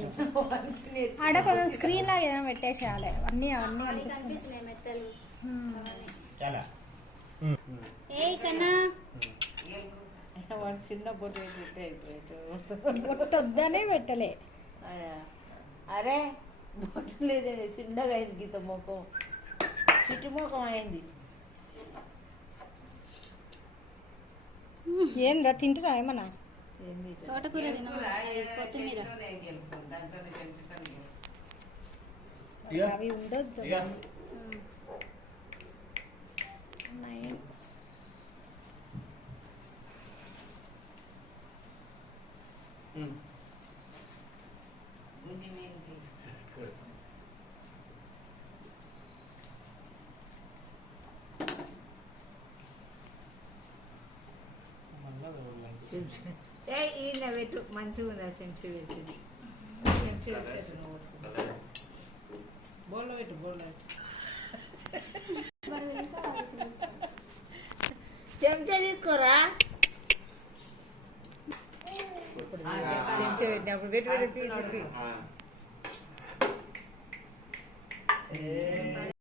నీళ్ళు ఆడ కొంచెం స్క్రీన్ లాగా ఏదైనా పెట్టేసేయాలి. అన్నీ అవన్నీ కనిపిస్తున్నాయి మెత్తలు. ఏ కన్నా చిన్న బొట్టు బొట్టు వద్దనే పెట్టలే. అరే బొట్టు లేదే, చిన్నగా అయింది గీత ముఖం, చుట్టు ముఖం అయింది. ఏంద్రా తింటున్నా ఏమన్నా? తోటకూర కొత్తిమీర అవి ఉండొద్దు. ఈయన పెట్టు మంచిగా ఉంది. సెంచు పెట్టింది, సెంచు బోల్లో పెట్టు, బోల్లో చెంచా తీసుకోరా. చెంచా పెట్టినప్పుడు పెట్టి పెట్టి